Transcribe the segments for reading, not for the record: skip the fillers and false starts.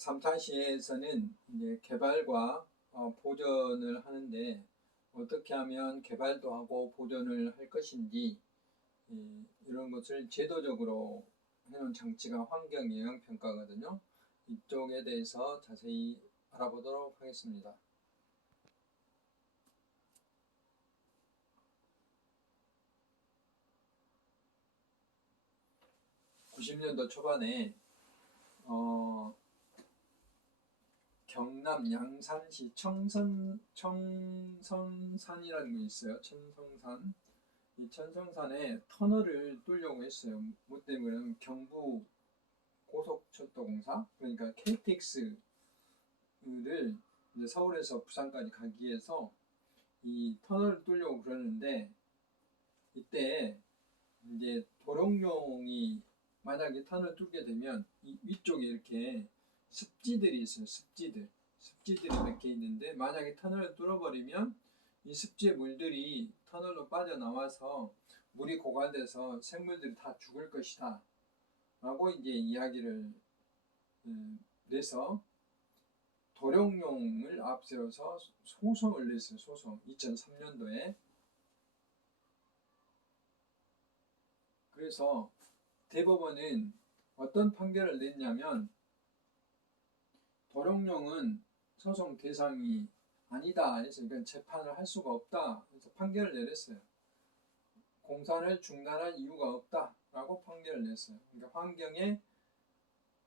삼탄시에서는 이제 개발과 보존을 하는데 어떻게 하면 개발도 하고 보존을 할 것인지 이런 것을 제도적으로 해놓은 장치가 환경영향평가거든요. 이쪽에 대해서 자세히 알아보도록 하겠습니다. 90년도 초반에 경남 양산시 청성산이라는 게 있어요. 청성산. 이 천성산에 터널을 뚫려고 했어요. 뭐 때문에 경부 고속철도공사, 그러니까 KTX를 이제 서울에서 부산까지 가기 위해서 이 터널을 뚫려고 그러는데, 이때 이제 도롱뇽이 만약에 터널을 뚫게 되면 이 위쪽에 이렇게 습지들이 있어요. 습지들이 몇 개 있는데, 만약에 터널을 뚫어버리면 이 습지의 물들이 터널로 빠져나와서 물이 고갈돼서 생물들이 다 죽을 것이다 라고 이제 이야기를 내서 도룡뇽을 앞세워서 소송을 냈어요. 소송 2003년도에. 그래서 대법원은 어떤 판결을 냈냐면, 도룡뇽은 소송 대상이 아니다 해서 이건 재판을 할 수가 없다 해서 판결을 내렸어요. 공사를 중단할 이유가 없다 라고 판결을 냈어요. 그러니까 환경에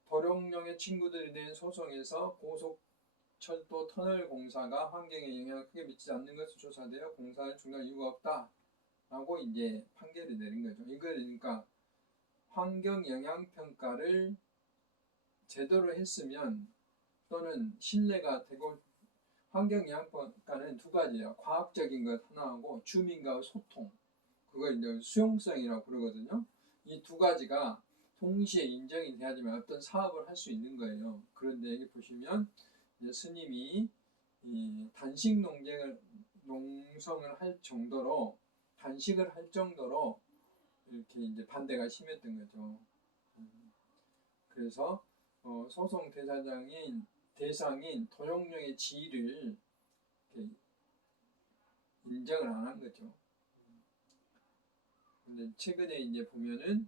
도룡뇽의 친구들이 낸 소송에서 고속철도 터널 공사가 환경에 영향을 크게 미치지 않는 것을 조사되어 공사를 중단할 이유가 없다 라고 이제 판결을 내린 거죠. 이걸 그러니까 환경영향평가를 제대로 했으면, 또는 신뢰가 되고, 환경영향평가는 두 가지예요. 과학적인 것 하나하고 주민과의 소통, 그걸 이제 수용성이라고 부르거든요. 이 두 가지가 동시에 인정이 돼야지만 어떤 사업을 할 수 있는 거예요. 그런데 여기 보시면 이제 스님이 이 단식 농성을 할 정도로, 단식을 할 정도로 이렇게 이제 반대가 심했던 거죠. 그래서 소송 대상인 도룡뇽의 지위를 인정을 안 한 거죠. 근데 최근에 이제 보면은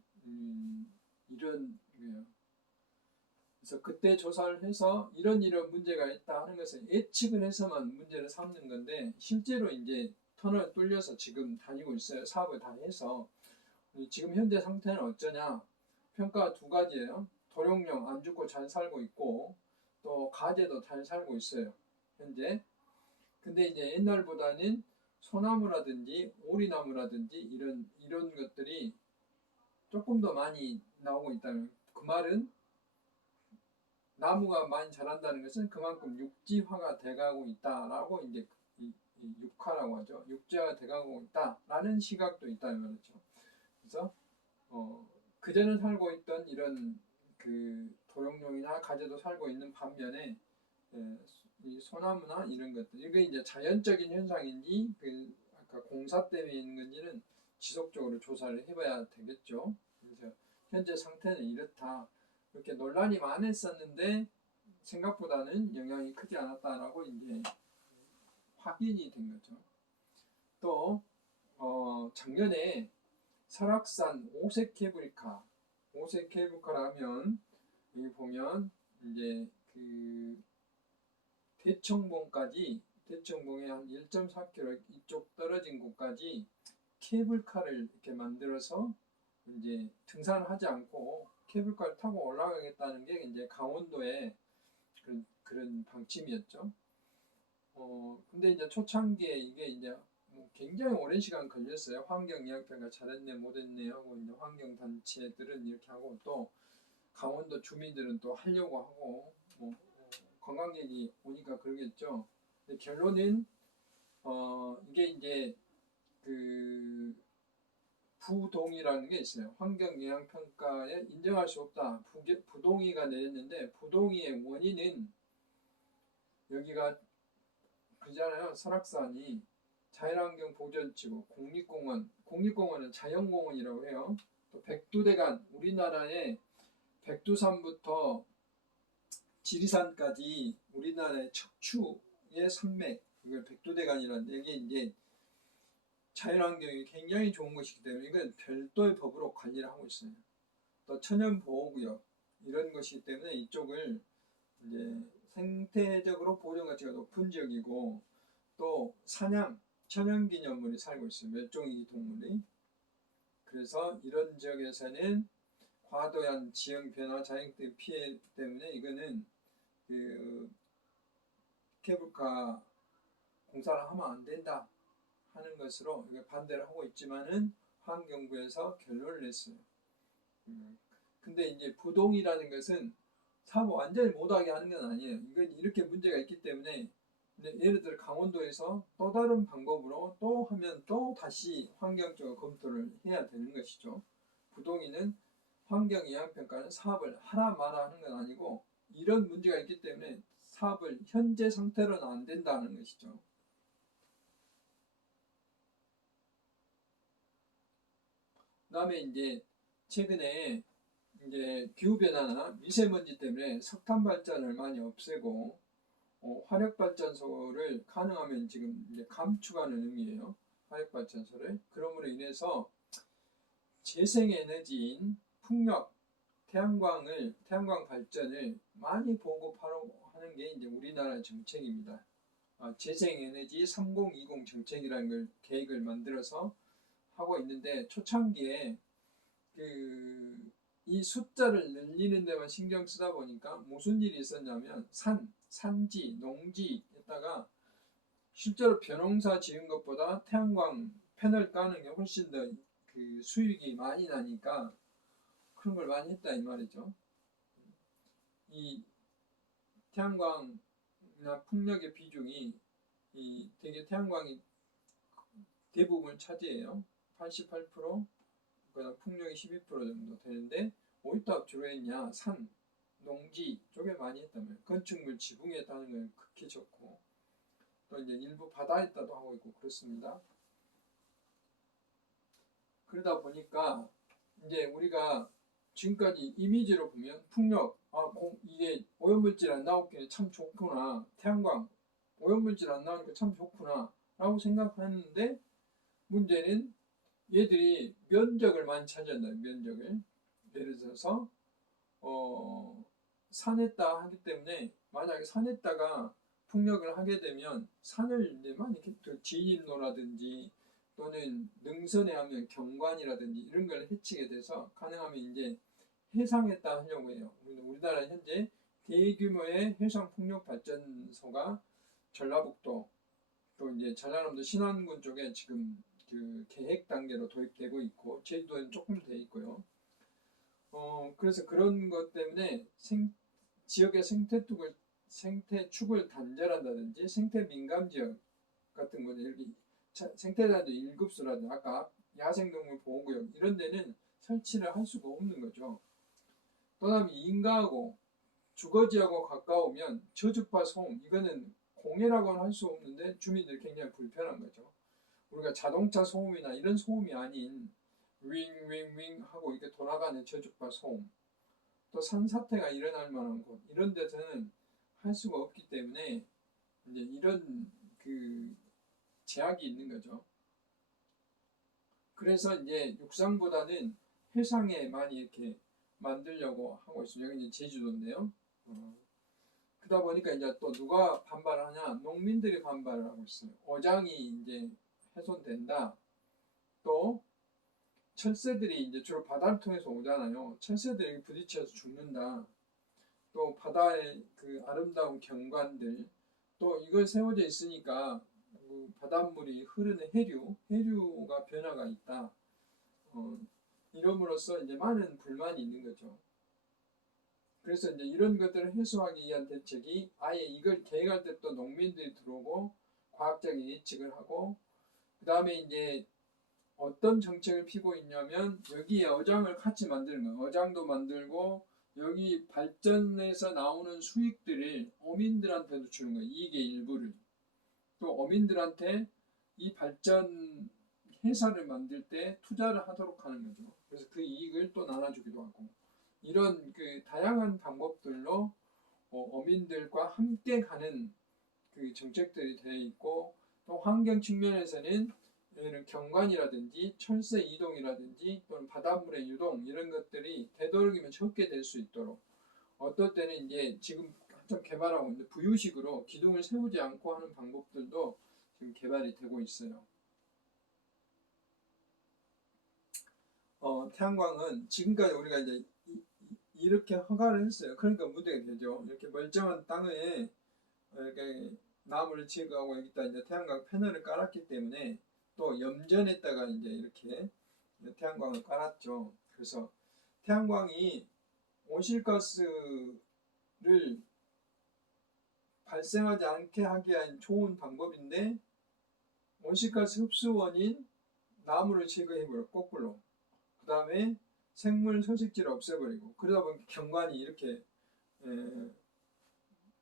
이런 거예요. 그래서 그때 조사를 해서 이런 문제가 있다 하는 것을 예측을 해서만 문제를 삼는 건데, 실제로 이제 터널 뚫려서 지금 다니고 있어요. 사업을 다 해서. 지금 현재 상태는 어쩌냐? 평가가 두 가지예요. 도룡뇽 안 죽고 잘 살고 있고, 또 가재도 잘 살고 있어요. 현재. 근데 이제 옛날보다는 소나무라든지 오리나무라든지 이런 것들이 조금 더 많이 나오고 있다는, 그 말은 나무가 많이 자란다는 것은 그만큼 육지화가 돼가고 있다라고, 이제 육화라고 하죠. 육지화가 돼가고 있다라는 시각도 있다는 거죠. 그래서 그전에 살고 있던 이런 그 도룡뇽이나 가재도 살고 있는 반면에 이 소나무나 이런 것들, 이게 이제 자연적인 현상인지 아까 공사 때문에 있는 건지는 지속적으로 조사를 해봐야 되겠죠. 그래서 현재 상태는 이렇다, 이렇게 논란이 많았었는데 생각보다는 영향이 크지 않았다라고 이제 확인이 된 거죠. 또 작년에 설악산 오색케이블카라면, 여기 보면 이제 그 대청봉에 한 1.4km 이쪽 떨어진 곳까지 케이블카를 이렇게 만들어서 이제 등산을 하지 않고 케이블카를 타고 올라가겠다는 게 이제 강원도의 그런 방침이었죠. 근데 이제 초창기에 이게 이제 굉장히 오랜 시간 걸렸어요. 환경영향평가 잘했네 못했네 하고, 이제 환경단체들은 이렇게 하고, 또 강원도 주민들은 또 하려고 하고, 관광객이 오니까 그러겠죠. 근데 결론은 이게 이제 그 부동의라는 게 있어요. 환경영향평가에 인정할 수 없다. 부동의가 내렸는데, 부동의의 원인은 여기가 그잖아요. 설악산이 자연환경 보전지구, 국립공원은 자연공원이라고 해요. 또 백두대간, 우리나라의 백두산부터 지리산까지 우리나라의 척추의 산맥, 이걸 백두대간이라는데 여기 이제 자연환경이 굉장히 좋은 것이기 때문에 이건 별도의 법으로 관리를 하고 있어요. 또 천연보호구역 이런 것이기 때문에 이쪽을 이제 생태적으로 보존 가치가 높은 지역이고 또 사냥, 천연기념물이 살고 있어요. 몇 종의 동물이. 그래서 이런 지역에서는 과도한 지형변화, 자연적 피해 때문에 이거는 그 케이블카 공사를 하면 안 된다 하는 것으로 반대를 하고 있지만은 환경부에서 결론을 냈어요. 근데 이제 부동이라는 것은 사고 완전히 못하게 하는 건 아니에요. 이건 이렇게 문제가 있기 때문에 예를 들어 강원도에서 또 다른 방법으로 또 하면 또 다시 환경적 검토를 해야 되는 것이죠. 부동이는 환경영향평가는 사업을 하라 마라 하는 건 아니고 이런 문제가 있기 때문에 사업을 현재 상태로는 안 된다는 것이죠. 그다음에 이제 최근에 이제 기후변화나 미세먼지 때문에 석탄 발전을 많이 없애고 화력 발전소를 가능하면 지금 이제 감축하는 의미예요. 화력 발전소를. 그러므로 인해서 재생에너지인 풍력, 태양광 발전을 많이 보급하려고 하는 게 이제 우리나라 정책입니다. 재생에너지 3020 정책이라는 걸 계획을 만들어서 하고 있는데 초창기에 이 숫자를 늘리는 데만 신경 쓰다 보니까 무슨 일이 있었냐면 산지, 농지에다가 실제로 벼농사 지은 것보다 태양광 패널 까는 게 훨씬 더 그 수익이 많이 나니까 그런 걸 많이 했다 이 말이죠. 이 태양광이나 풍력의 비중이 되게 태양광이 대부분을 차지해요. 88%, 그다음 풍력이 12% 정도 되는데 어디다 주로 했냐? 산, 농지 쪽에 많이 했다면 건축물 지붕에 했다는 건 극히 좋고 또 이제 일부 바다에다도 하고 있고 그렇습니다. 그러다 보니까 이제 우리가 지금까지 이미지로 보면 풍력, 이게 오염물질 안 나오기에 참 좋구나. 태양광, 오염물질 안 나오니까 참 좋구나. 라고 생각했는데 문제는 얘들이 면적을 많이 차지한다. 면적을. 예를 들어서 산에다 하기 때문에 만약에 산에다가 풍력을 하게 되면 산을 이제 많이 지인로라든지 또는 능선에 하면 경관이라든지 이런 걸 해치게 돼서 가능하면 이제 해상에다 하려고 해요. 우리나라 현재 대규모의 해상 풍력 발전소가 전라북도 또 이제 전라남도 신안군 쪽에 지금 그 계획 단계로 도입되고 있고 제주도는 조금 돼 있고요. 그래서 그런 것 때문에 지역의 생태축을 단절한다든지 생태 민감 지역 같은 거는 이렇게 생태단지 1급수라든지 아까 야생동물 보호구역 이런 데는 설치를 할 수가 없는 거죠. 또 다음에 인가하고 주거지하고 가까우면 저주파 소음 이거는 공해라고는 할 수 없는데 주민들이 굉장히 불편한 거죠. 우리가 자동차 소음이나 이런 소음이 아닌 윙윙윙 하고 이렇게 돌아가는 저주파 소음 또 산사태가 일어날 만한 곳 이런 데서는 할 수가 없기 때문에 이제 이런 그 제약이 있는 거죠. 그래서 이제 육상보다는 해상에 많이 이렇게 만들려고 하고 있어요. 여기 이제 제주도인데요. 그러다 보니까 이제 또 누가 반발을 하냐? 농민들이 반발을 하고 있어요. 어장이 이제 훼손된다. 또 철새들이 이제 주로 바다를 통해서 오잖아요. 철새들이 부딪혀서 죽는다. 또 바다의 그 아름다운 경관들, 또 이걸 세워져 있으니까 그 바닷물이 흐르는 해류가 변화가 있다. 이름으로써 이제 많은 불만이 있는 거죠. 그래서 이제 이런 것들을 해소하기 위한 대책이 아예 이걸 계획할 때 또 농민들이 들어오고 과학적인 예측을 하고 그 다음에 이제 어떤 정책을 피고 있냐면 여기에 어장을 같이 만드는 거예요. 어장도 만들고 여기 발전에서 나오는 수익들을 어민들한테도 주는 거예요. 이익의 일부를. 또 어민들한테 이 발전 회사를 만들 때 투자를 하도록 하는 거죠. 그래서 그 이익을 또 나눠주기도 하고 이런 그 다양한 방법들로 어민들과 함께 가는 그 정책들이 되어 있고, 또 환경 측면에서는 이런 경관이라든지 철새 이동이라든지 또는 바닷물의 유동 이런 것들이 되도록이면 적게 될 수 있도록, 어떨 때는 이제 지금 한참 개발하고 있는 부유식으로 기둥을 세우지 않고 하는 방법들도 지금 개발이 되고 있어요. 태양광은 지금까지 우리가 이제 이렇게 허가를 했어요. 그러니까 문제가 되죠. 이렇게 멀쩡한 땅에 이렇게 나무를 제거하고 여기다 이제 태양광 패널을 깔았기 때문에, 또 염전에다가 이제 이렇게 태양광을 깔았죠. 그래서 태양광이 온실가스를 발생하지 않게 하기 위한 좋은 방법인데, 온실가스 흡수원인 나무를 제거해버려, 거꾸로. 그 다음에 생물 서식지를 없애버리고, 그러다 보니까 경관이 이렇게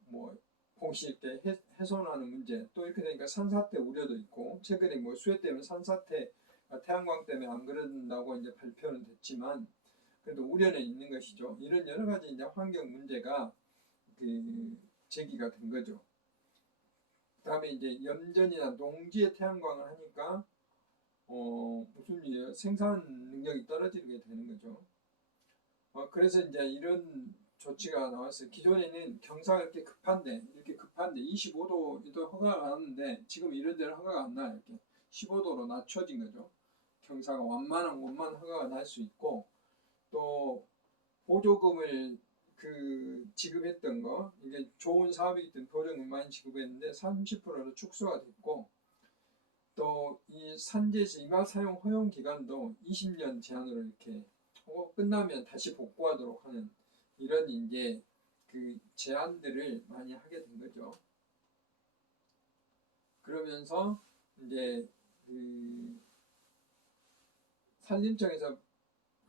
뭐 공시 있게 훼손하는 문제, 또 이렇게 되니까 산사태 우려도 있고, 최근에 뭐 수해 때문에 산사태, 태양광 때문에 안 그런다고 이제 발표는 됐지만 그래도 우려는 있는 것이죠. 이런 여러 가지 이제 환경 문제가 그 제기가 된 거죠. 그다음에 이제 염전이나 농지에 태양광을 하니까 무슨 일이에요? 생산 능력이 떨어지게 되는 거죠. 그래서 이제 이런 조치가 나왔어요. 기존에는 경사가 이렇게 급한데 25도도 허가가 나왔는데 지금 이런 데는 허가가 안 나요. 이렇게 15도로 낮춰진 거죠. 경사가 원만한 허가가 날 수 있고, 또 보조금을 지급했던 거, 이게 좋은 사업이기 때문에 보조금 많이 지급했는데 30%로 축소가 됐고, 또 이 산재시 임할 사용 허용 기간도 20년 제한으로 이렇게 끝나면 다시 복구하도록 하는 이런 이제 그 제한들을 많이 하게 된 거죠. 그러면서 이제 그 산림청에서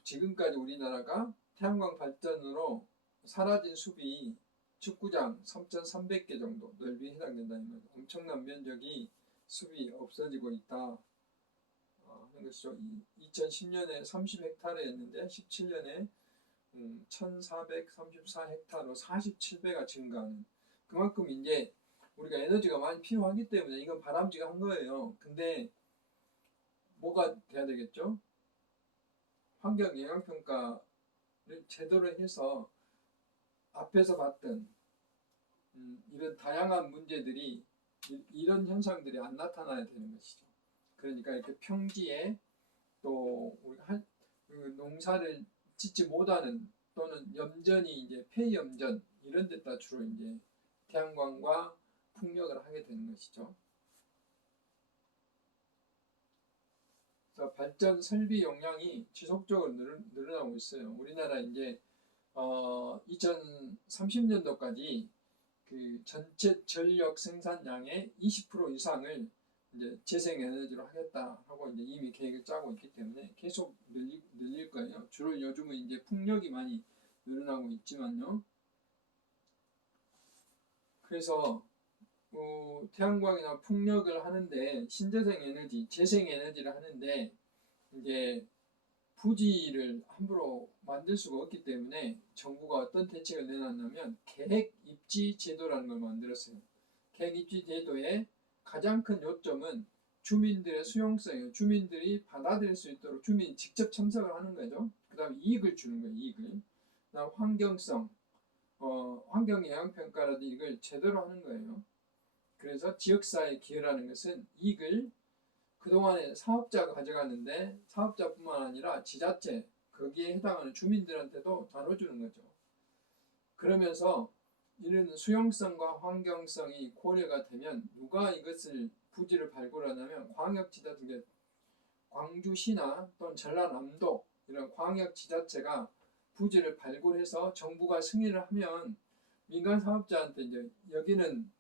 지금까지 우리나라가 태양광 발전으로 사라진 숲이 축구장 3,300개 정도 넓이에 해당된다는 거죠. 엄청난 면적이 숲이 없어지고 있다 하는 것이죠. 2010년에 30헥타르였는데 17년에 1,434헥타르로 47배가 증가하는, 그만큼 이제 우리가 에너지가 많이 필요하기 때문에 이건 바람직한 거예요. 근데 뭐가 돼야 되겠죠? 환경 영향평가를 제대로 해서 앞에서 봤던 이런 다양한 문제들이, 이런 현상들이 안 나타나야 되는 것이죠. 그러니까 이렇게 평지에 또 우리가 농사를 짓지 못하는, 또는 염전이 이제 폐염전 이런 데다 주로 이제 태양광과 풍력을 하게 되는 것이죠. 그래서 발전 설비 용량이 지속적으로 늘어나고 있어요. 우리나라 이제 2030년도까지 그 전체 전력 생산량의 20% 이상을 이제 재생에너지로 하겠다라고 이제 이미 계획을 짜고 있기 때문에 계속 늘릴 거예요. 주로 요즘은 이제 풍력이 많이 늘어나고 있지만요. 그래서 태양광이나 풍력을 하는데, 신재생 에너지, 재생 에너지를 하는데 이제 부지를 함부로 만들 수가 없기 때문에 정부가 어떤 대책을 내놨냐면 계획 입지 제도라는 걸 만들었어요. 계획 입지 제도의 가장 큰 요점은 주민들의 수용성이에요. 주민들이 받아들일 수 있도록 주민이 직접 참석을 하는 거죠. 그 다음에 이익을 주는 거예요. 이익을. 그다음 환경성, 환경 영향 평가라도 이걸 제대로 하는 거예요. 그래서 지역사회 기여라는 것은 이익을 그동안에 사업자가 가져갔는데, 사업자뿐만 아니라 지자체, 거기에 해당하는 주민들한테도 나눠주는 거죠. 그러면서 이런 수용성과 환경성이 고려가 되면 누가 이것을 부지를 발굴하냐면 광역지자체, 광주시나 또는 전라남도 이런 광역지자체가 부지를 발굴해서 정부가 승인을 하면 민간 사업자한테 이제 여기는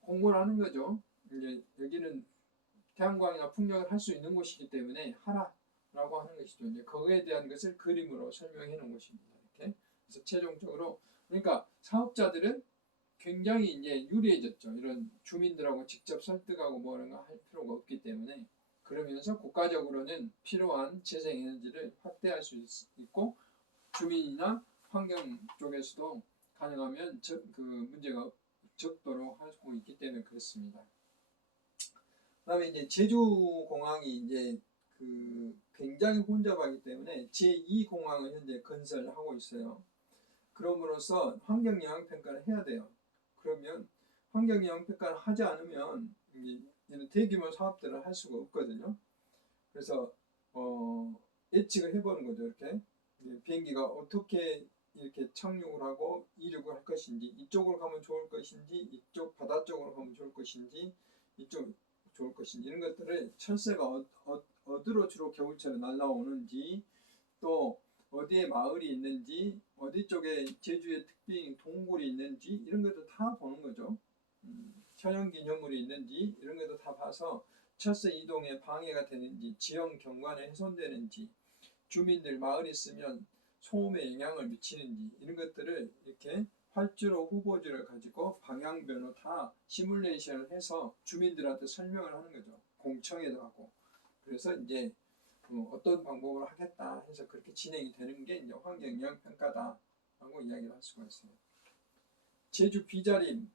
공모를 하는 거죠. 이제 여기는 태양광이나 풍력을 할 수 있는 곳이기 때문에 하라라고 하는 것이죠. 이제 거기에 대한 것을 그림으로 설명해 놓은 것입니다. 이렇게. 그래서 최종적으로, 그러니까 사업자들은 굉장히 이제 유리해졌죠. 이런 주민들하고 직접 설득하고 뭐 이런 거 할 필요가 없기 때문에. 그러면서 국가적으로는 필요한 재생에너지를 확대할 수 있고, 주민이나 환경 쪽에서도 가능하면 그 문제가 적도록 하고 있기 때문에 그렇습니다. 그다음에 이제 제주공항이 이제 그 굉장히 혼잡하기 때문에 제2공항을 현재 건설하고 있어요. 그럼으로써 환경영향평가를 해야 돼요. 그러면 환경영향평가를 하지 않으면 이런 대규모 사업들을 할 수가 없거든요. 그래서 예측을 해보는 거죠. 이렇게 비행기가 어떻게 이렇게 착륙을 하고 이륙을 할 것인지, 이쪽으로 가면 좋을 것인지, 이쪽 바다 쪽으로 가면 좋을 것인지, 이쪽 좋을 것인지, 이런 것들을 철새가 어디로 주로 겨울철에 날아오는지, 또 어디에 마을이 있는지, 어디 쪽에 제주의 특별히 동굴이 있는지, 이런 것도 다 보는 거죠. 천연기념물이 있는지 이런 것도 다 봐서 철새 이동에 방해가 되는지, 지형 경관에 훼손되는지, 주민들 마을이 있으면 소음에 영향을 미치는지, 이런 것들을 이렇게 활주로 후보지를 가지고 방향별로 다 시뮬레이션을 해서 주민들한테 설명을 하는 거죠. 공청회도 하고. 그래서 이제 어떤 방법으로 하겠다 해서 그렇게 진행이 되는 게 이제 환경영향평가다라고 이야기를 할 수가 있어요. 제주 비자림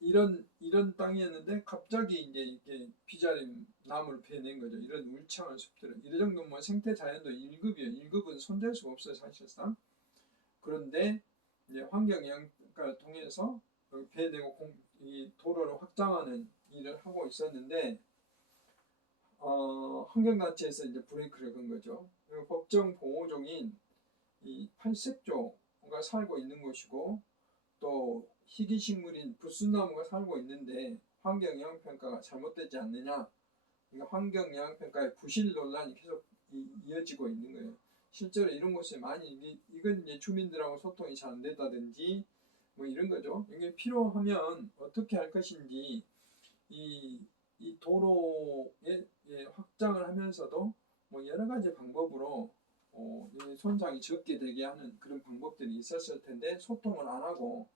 이런 땅이었는데 갑자기 이제 이렇게 비자림 나무를 베낸 거죠. 이런 울창한 숲들은 이 정도면 뭐 생태 자연도 1급이에요. 1급은 손댈 수가 없어요, 사실상. 그런데 이제 환경영향평가를 통해서 베내고 이 도로를 확장하는 일을 하고 있었는데 환경단체에서 이제 브레이크를 건 거죠. 법정 보호종인 이 팔색조가 살고 있는 곳이고 또 희귀식물인 부스나무가 살고 있는데 환경영향평가가 잘못되지 않느냐, 그러니까 환경영향평가의 부실 논란이 계속 이어지고 있는 거예요. 실제로 이런 곳에 많이 이건 이제 주민들하고 소통이 잘 안 된다든지 뭐 이런 거죠. 이게 필요하면 어떻게 할 것인지 이 도로의 확장을 하면서도 뭐 여러 가지 방법으로 손상이 적게 되게 하는 그런 방법들이 있었을 텐데 소통을 안 하고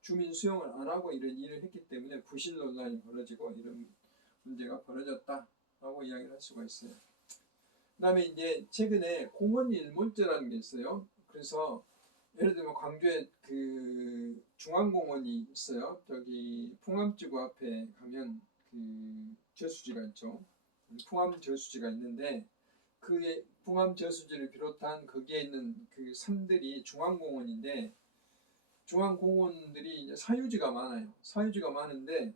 주민 수용을 안 하고 이런 일을 했기 때문에 부실 논란이 벌어지고 이런 문제가 벌어졌다라고 이야기를 할 수가 있어요. 그다음에 이제 최근에 공원 일몰제라는 게 있어요. 그래서 예를 들면 광주에 그 중앙공원이 있어요. 저기 풍암지구 앞에 가면 그 저수지가 있죠. 풍암 저수지가 있는데 그 풍암 저수지를 비롯한 거기에 있는 그 산들이 중앙공원인데 중앙공원들이 이제 사유지가 많아요. 사유지가 많은데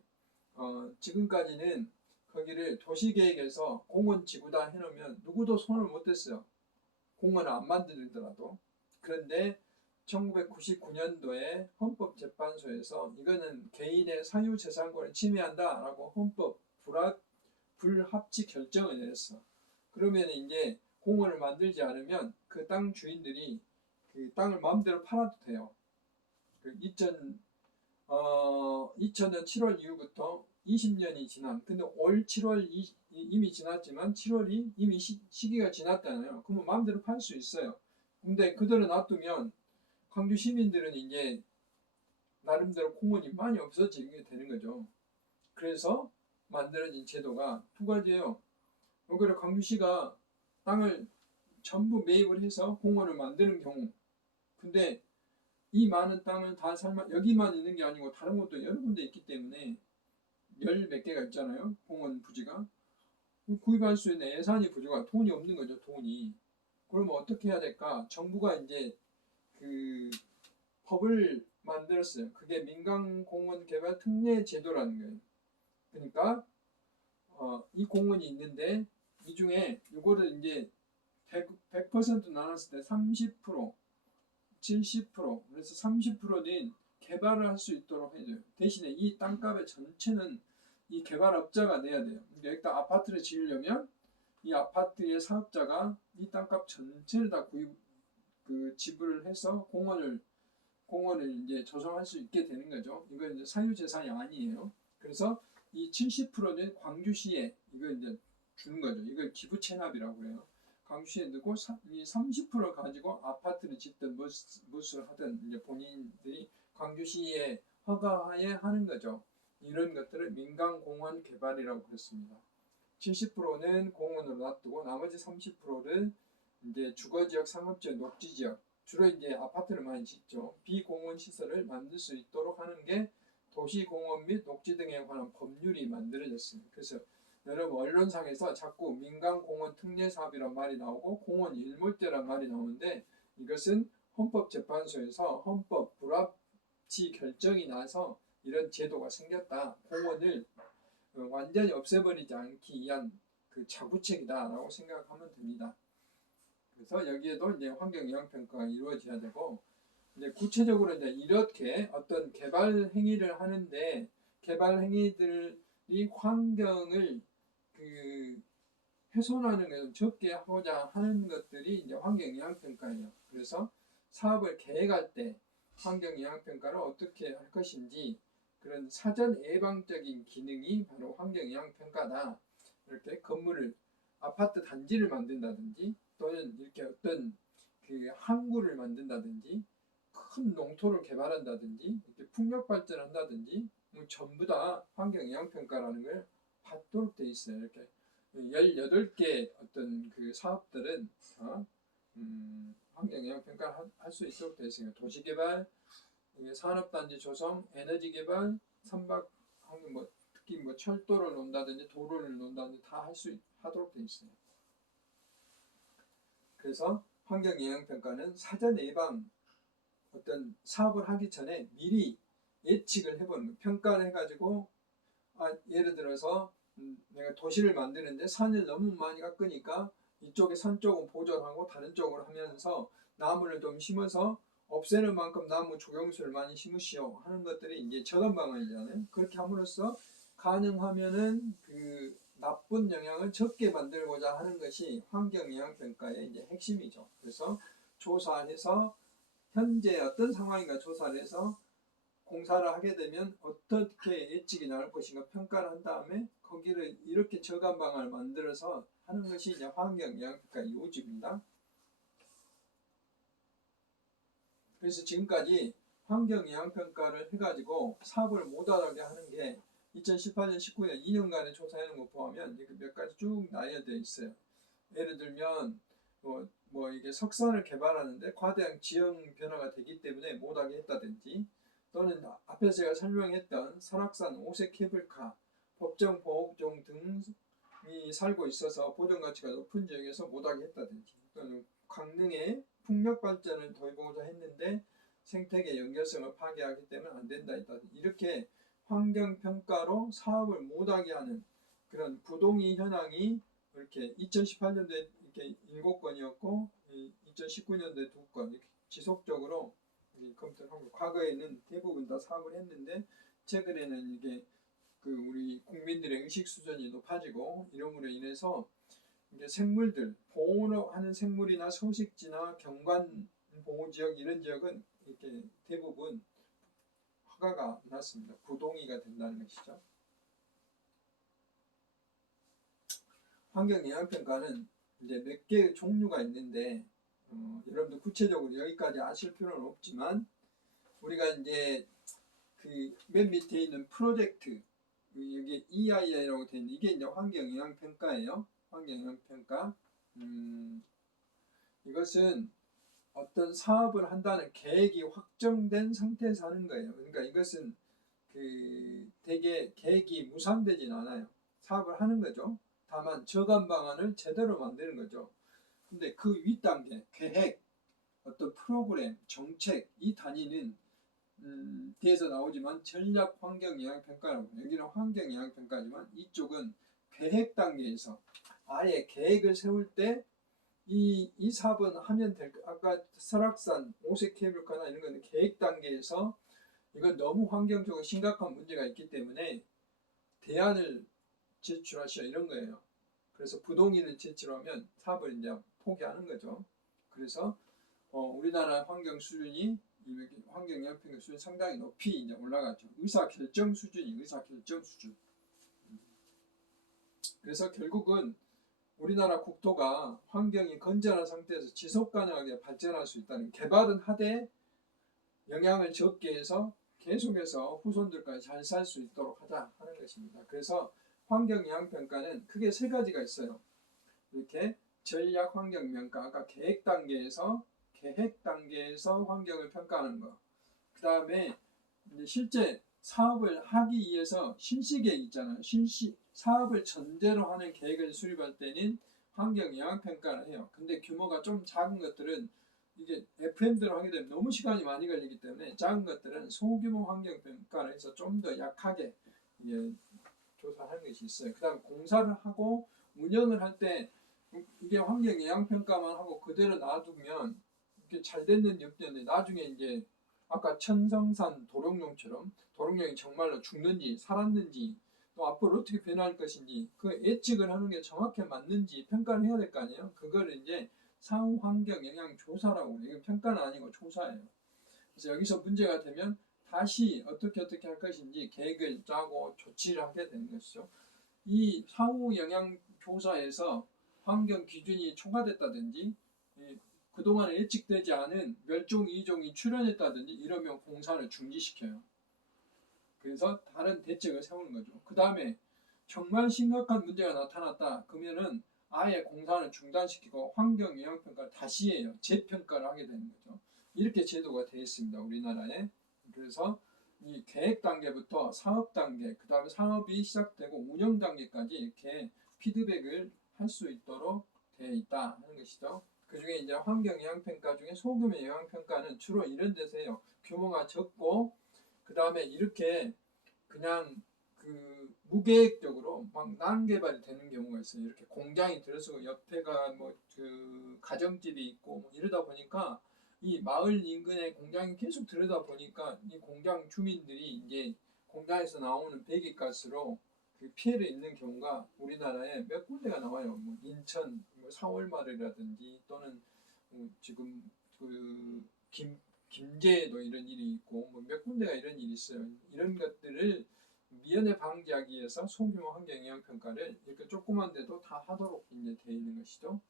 지금까지는 거기를 도시계획에서 공원지구다 해놓으면 누구도 손을 못 댔어요. 공원을 안 만들더라도. 그런데 1999년도에 헌법재판소에서 이거는 개인의 사유재산권을 침해한다라고 헌법 불합치 결정을 내렸어. 그러면 이제 공원을 만들지 않으면 그 땅 주인들이 그 땅을 마음대로 팔아도 돼요. 2000년 7월 이후부터 20년이 지난, 근데 올 7월 이미 지났지만 7월이 이미 시기가 지났잖아요. 그러면 마음대로 팔 수 있어요. 근데 그대로 놔두면 광주 시민들은 이제 나름대로 공원이 많이 없어지게 되는 거죠. 그래서 만들어진 제도가 두 가지예요. 그러니까 광주시가 땅을 전부 매입을 해서 공원을 만드는 경우, 근데 이 많은 땅을 다 여기만 있는 게 아니고 다른 곳도 여러 군데 있기 때문에 열 몇 개가 있잖아요. 공원 부지가. 구입할 수 있는 예산이 부족한, 돈이 없는 거죠. 돈이. 그러면 어떻게 해야 될까? 정부가 이제 그 법을 만들었어요. 그게 민간공원개발 특례 제도라는 거예요. 그러니까 이 공원이 있는데 이 중에 이거를 이제 100% 나눴을 때 30%, 70%, 그래서 30%는 개발을 할 수 있도록 해줘요. 대신에 이 땅값의 전체는 이 개발업자가 내야 돼요. 여기다 아파트를 지으려면 이 아파트의 사업자가 이 땅값 전체를 다 지불을 해서 공원을 이제 조성할 수 있게 되는 거죠. 이건 이제 사유재산이 아니에요. 그래서 이 70%는 광주시에 이걸 이제 주는 거죠. 이걸 기부채납이라고 해요. 광주시에 넣고 이 30% 가지고 아파트를 짓든 무엇을 하든 이제 본인들이 광주시에 허가하에 하는 거죠. 이런 것들을 민간공원 개발이라고 그랬습니다. 70%는 공원으로 놔두고 나머지 30%를 이제 주거지역, 상업지역, 녹지지역, 주로 이제 아파트를 많이 짓죠. 비공원 시설을 만들 수 있도록 하는 게 도시공원 및 녹지 등에 관한 법률이 만들어졌습니다. 그래서 여러분 언론상에서 자꾸 민간공원 특례사업이란 말이 나오고 공원 일몰제란 말이 나오는데 이것은 헌법재판소에서 헌법 불합치 결정이 나서 이런 제도가 생겼다. 공원을 완전히 없애버리지 않기 위한 그 자구책이다라고 생각하면 됩니다. 그래서 여기에도 이제 환경영향평가가 이루어져야 되고, 이제 구체적으로 이제 이렇게 어떤 개발 행위를 하는데 개발 행위들이 환경을 훼손하는 것을 적게 하고자 하는 것들이 이제 환경영향평가예요. 그래서 사업을 계획할 때 환경영향평가를 어떻게 할 것인지 그런 사전 예방적인 기능이 바로 환경영향평가다. 이렇게 건물을 아파트 단지를 만든다든지 또는 이렇게 어떤 그 항구를 만든다든지 큰 농토를 개발한다든지 이렇게 풍력 발전한다든지 전부 다 환경영향평가라는 걸 받도록 돼 있어요. 이렇게 18개 어떤 그 사업들은 환경영향평가를 할 수 있도록 되어 있습니다. 도시개발, 산업단지 조성, 에너지개발, 선박, 특히 철도를 논다든지 도로를 논다든지 다 하도록 되어 있어요. 그래서 환경영향평가는 사전 예방 어떤 사업을 하기 전에 미리 예측을 해보는 거예요. 평가를 해가지고 예를 들어서 내가 도시를 만드는데 산을 너무 많이 깎으니까 이쪽에 산 쪽은 보존하고 다른 쪽으로 하면서 나무를 좀 심어서 없애는 만큼 나무 조경수를 많이 심으시오 하는 것들이 이제 저감 방안이잖아요. 그렇게 함으로써 가능하면은 그 나쁜 영향을 적게 만들고자 하는 것이 환경영향평가의 이제 핵심이죠. 그래서 조사해서 현재 어떤 상황인가 조사를 해서 공사를 하게 되면 어떻게 예측이 나올 것인가 평가를 한 다음에 거기를 이렇게 저감 방안을 만들어서 하는 것이 이제 환경영향평가 요지입니다. 그래서 지금까지 환경영향평가를 해가지고 사업을 못하게 하는 게 2018년, 19년 2년간의 조사해놓은 거 보면 몇 가지 쭉 나뉘어져 있어요. 예를 들면 이게 석산을 개발하는데 과대한 지형 변화가 되기 때문에 못하게 했다든지, 또는 앞에서 제가 설명했던 설악산 오색 케이블카 법정 보호종 등이 살고 있어서 보존 가치가 높은 지역에서 못하게 했다든지, 또는 강릉에 풍력 발전을 도입하고자 했는데 생태계 연결성을 파괴하기 때문에 안 된다 했다든지, 이렇게 환경평가로 사업을 못하게 하는 그런 부동의 현황이 이렇게 2018년도에 이렇게 7건이었고 2019년도에 2건 이렇게 지속적으로 검토하고, 과거에는 대부분 다 사업을 했는데 최근에는 이게 우리 국민들의 의식 수준이 높아지고 이름으로 인해서 이게 생물들 보호하는 생물이나 서식지나 경관 보호지역 이런 지역은 이렇게 대부분 허가가 났습니다. 부동의가 된다는 것이죠. 환경영향평가는 이제 몇 개의 종류가 있는데 여러분들 구체적으로 여기까지 아실 필요는 없지만, 우리가 이제 그 맨 밑에 있는 프로젝트 여기 EIA라고 되어 있는 이게 이제 환경영향평가예요. 환경영향평가. 이것은 어떤 사업을 한다는 계획이 확정된 상태에서 하는 거예요. 그러니까 이것은 되게 계획이 무산되진 않아요. 사업을 하는 거죠. 다만 저감 방안을 제대로 만드는 거죠. 근데 그 윗단계 계획, 어떤 프로그램, 정책 이 단위는 뒤에서 나오지만 전략 환경영향평가라고, 여기는 환경영향평가지만 이쪽은 계획 단계에서 아예 계획을 세울 때 이 사업은 하면 될 거. 아까 설악산 오색 케이블카나 이런 거는 계획 단계에서 이건 너무 환경적으로 심각한 문제가 있기 때문에 대안을 제출하시오 이런 거예요. 그래서 부동의를 제출하면 사업을 이제 포기하는 거죠. 그래서 우리나라 환경 수준이 환경영향평가 수준이 상당히 높이 이제 올라갔죠. 의사결정 수준. 그래서 결국은 우리나라 국토가 환경이 건전한 상태에서 지속 가능하게 발전할 수 있다는, 개발은 하되 영향을 적게 해서 계속해서 후손들까지 잘 살 수 있도록 하자 하는 것입니다. 그래서 환경영향평가는 크게 3가지가 있어요. 이렇게 전략 환경평가, 아까 계획 단계에서 계획 단계에서 환경을 평가하는 거. 그 다음에 이제 실제 사업을 하기 위해서 실시계획 있잖아요. 사업을 전제로 하는 계획을 수립할 때는 환경 영향 평가를 해요. 근데 규모가 좀 작은 것들은 이게 FM대로 하게 되면 너무 시간이 많이 걸리기 때문에 작은 것들은 소규모 환경 평가를 해서 좀 더 약하게 조사하는 것이 있어요. 그 다음 공사를 하고 운영을 할 때 이게 환경 영향 평가만 하고 그대로 놔두면 이게 잘 됐는지 없는지 나중에 이제 아까 천성산 도롱뇽처럼 도롱뇽이 정말로 죽는지 살았는지 또 앞으로 어떻게 변할 것인지 그 예측을 하는 게 정확히 맞는지 평가를 해야 될 거 아니에요. 그걸 이제 사후 환경 영향 조사라고 해요. 이건 평가는 아니고 조사예요. 그래서 여기서 문제가 되면 다시 어떻게 할 것인지 계획을 짜고 조치를 하게 되는 것이죠. 이 사후 영향 조사에서 환경 기준이 초과됐다든지 그동안 예측되지 않은 멸종 이종이 출현했다든지 이러면 공사를 중지시켜요. 그래서 다른 대책을 세우는 거죠. 그 다음에 정말 심각한 문제가 나타났다. 그러면은 아예 공사를 중단시키고 환경 영향 평가를 다시 해요. 재평가를 하게 되는 거죠. 이렇게 제도가 되어 있습니다. 우리나라에. 그래서 이 계획 단계부터 사업 단계, 그 다음에 사업이 시작되고 운영 단계까지 이렇게 피드백을 할 수 있도록 되어 있다 하는 것이죠. 그 중에 이제 환경 영향 평가 중에 소규모 영향 평가는 주로 이런 데서 해요. 규모가 적고 그 다음에 이렇게 그냥 그 무계획적으로 막 난개발이 되는 경우가 있어요. 이렇게 공장이 들어서고 옆에가 뭐 그 가정집이 있고 뭐 이러다 보니까 이 마을 인근에 공장이 계속 들어다 보니까 이 공장 주민들이 이제 공장에서 나오는 배기가스로 그 피해를 입는 경우가 우리나라에 몇 군데가 나와요. 뭐 인천 뭐 4월 말이라든지 또는 지금 그 김제에도 이런 일이 있고 뭐 몇 군데가 이런 일이 있어요. 이런 것들을 미연에 방지하기 위해서 소규모 환경 영향 평가를 이렇게 조그만데도 다 하도록 이제 되어 있는 것이죠.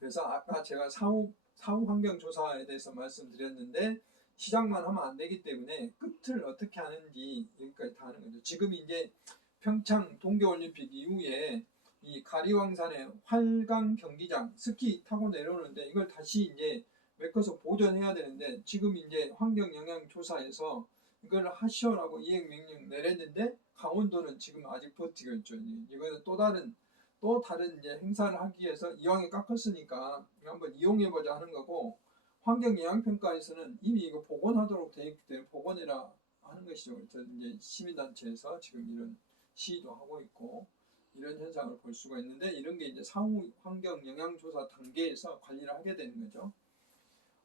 그래서 아까 제가 사후 환경 조사에 대해서 말씀드렸는데 시작만 하면 안 되기 때문에 끝을 어떻게 하는지 여기까지 다 하는 거죠. 지금 이제 평창 동계올림픽 이후에 이 가리왕산의 활강 경기장 스키 타고 내려오는데 이걸 다시 이제 메꿔서 보존해야 되는데 지금 이제 환경 영향 조사에서 이걸 하시오라고 이행 명령 내렸는데 강원도는 지금 아직 버티고 있죠. 이거는 또 다른 이제 행사를 하기 위해서 이왕에 깎았으니까 한번 이용해보자 하는 거고 환경 영향 평가에서는 이미 이거 복원하도록 돼 있기 때문에 복원이라 하는 것이죠. 그래서 이제 시민단체에서 지금 이런 시위도 하고 있고 이런 현상을 볼 수가 있는데 이런 게 이제 사후 환경 영향 조사 단계에서 관리를 하게 되는 거죠.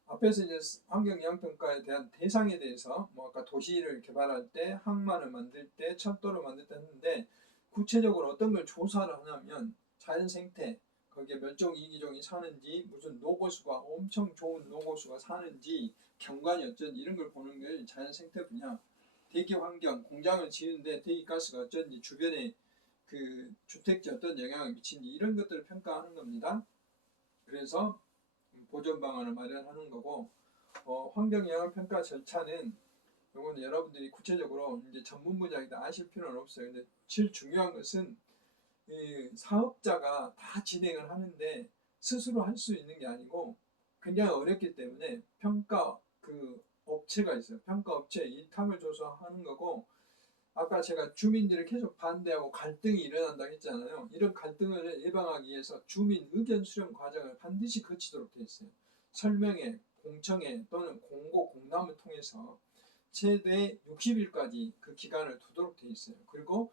앞에서 이제 환경 영향 평가에 대한 대상에 대해서 뭐 아까 도시를 개발할 때 항만을 만들 때 철도를 만들 때 했는데 구체적으로 어떤 걸 조사를 하냐면 자연 생태 거기에 멸종 위기종이 사는지 무슨 노고수가 엄청 좋은 노고수가 사는지 경관이 어쩐지 이런 걸 보는 게 자연 생태 분야. 대기 환경 공장을 지는데 대기가스가 어쩐지 주변에 그 주택지 어떤 영향을 미치는지 이런 것들을 평가하는 겁니다. 그래서 보존 방안을 마련하는 거고 환경 영향 평가 절차는 이거는 여러분들이 구체적으로 이제 전문 분야이다 아실 필요는 없어요. 근데 제일 중요한 것은 이 사업자가 다 진행을 하는데 스스로 할 수 있는 게 아니고 굉장히 어렵기 때문에 평가 그 업체가 있어요. 평가 업체 이탐을 줘서 하는 거고 아까 제가 주민들이 계속 반대하고 갈등이 일어난다고 했잖아요. 이런 갈등을 예방하기 위해서 주민 의견 수렴 과정을 반드시 거치도록 되어 있어요. 설명회, 공청회 또는 공고, 공람을 통해서 최대 60일까지 그 기간을 두도록 되어 있어요. 그리고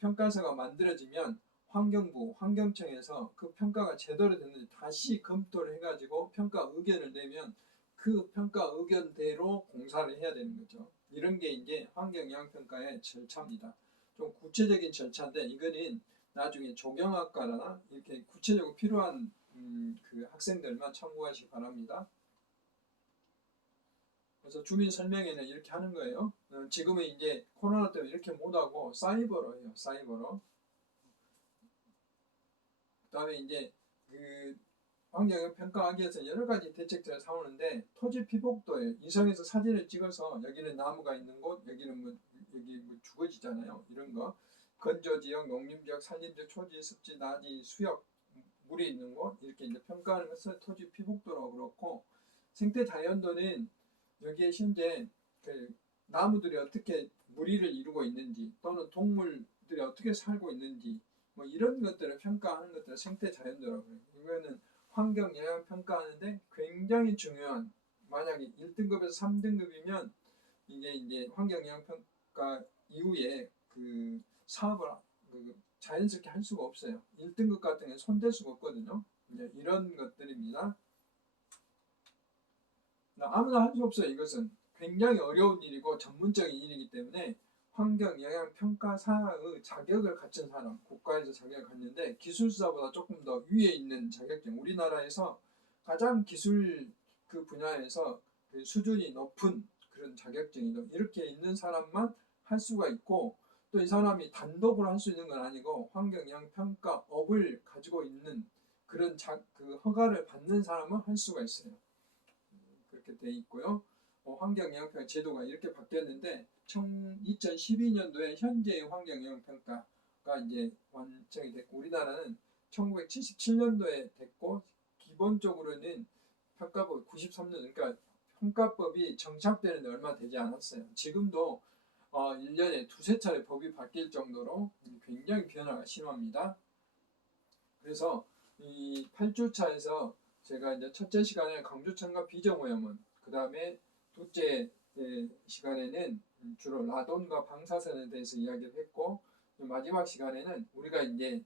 평가서가 만들어지면 환경부, 환경청에서 그 평가가 제대로 됐는지 다시 검토를 해가지고 평가 의견을 내면 그 평가 의견대로 공사를 해야 되는 거죠. 이런 게 이제 환경 영향 평가의 절차입니다. 좀 구체적인 절차인데 이거는 나중에 조경학과나 이렇게 구체적으로 필요한 그 학생들만 참고하시기 바랍니다. 그래서 주민 설명회는 이렇게 하는 거예요. 지금은 이제 코로나 때문에 이렇게 못하고 사이버로 해요. 사이버로. 그다음에 이제 그 환경을 평가하기 위해서 여러 가지 대책들을 세우는데 토지 피복도에 이성에서 사진을 찍어서 여기는 나무가 있는 곳, 여기는 여기 주거지잖아요. 이런 거 건조 지역, 농림 지역, 산림 지역, 초지, 습지, 나지, 수역, 물이 있는 곳 이렇게 이제 평가하는 것을 토지 피복도라고 그렇고, 생태 자연도는 여기에 현재 그 나무들이 어떻게 무리를 이루고 있는지 또는 동물들이 어떻게 살고 있는지 뭐 이런 것들을 평가하는 것들을 생태 자연도라고 해요. 이거는 환경 영향 평가하는데 굉장히 중요한, 만약에 1등급에서 3등급이면 이제 환경 영향 평가 이후에 그 사업을 자연스럽게 할 수가 없어요. 1등급 같은 경우는 손댈 수가 없거든요. 이런 것들입니다. 아무나 할 수 없어요. 이것은 굉장히 어려운 일이고 전문적인 일이기 때문에 환경영향평가사의 자격을 갖춘 사람, 국가에서 자격을 갖는데 기술사보다 조금 더 위에 있는 자격증, 우리나라에서 가장 기술 그 분야에서 그 수준이 높은 그런 자격증이죠. 이렇게 있는 사람만 할 수가 있고, 또 이 사람이 단독으로 할 수 있는 건 아니고 환경영향평가업을 가지고 있는 그런 그 허가를 받는 사람은 할 수가 있어요. 그렇게 돼 있고요. 환경영향평가 제도가 이렇게 바뀌었는데 2012년도에 현재의 환경영향평가가 이제 완성이 됐고, 우리나라는 1977년도에 됐고, 기본적으로는 평가법 93년, 그러니까 평가법이 정착되는 얼마 되지 않았어요. 지금도 1년에 두세 차례 법이 바뀔 정도로 굉장히 변화가 심합니다. 그래서 이 8주차에서 제가 이제 첫째 시간에 강주천과 비정오염원, 그 다음에 둘째 시간에는 주로 라돈과 방사선에 대해서 이야기를 했고, 마지막 시간에는 우리가 이제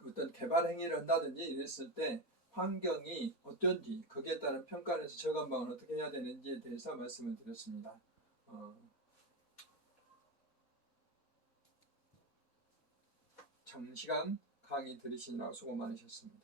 어떤 개발 행위를 한다든지 이랬을 때 환경이 어떤지, 거기에 따른 평가에서 저감방을 어떻게 해야 되는지에 대해서 말씀을 드렸습니다. 장시간 강의 들으시느라 수고 많으셨습니다.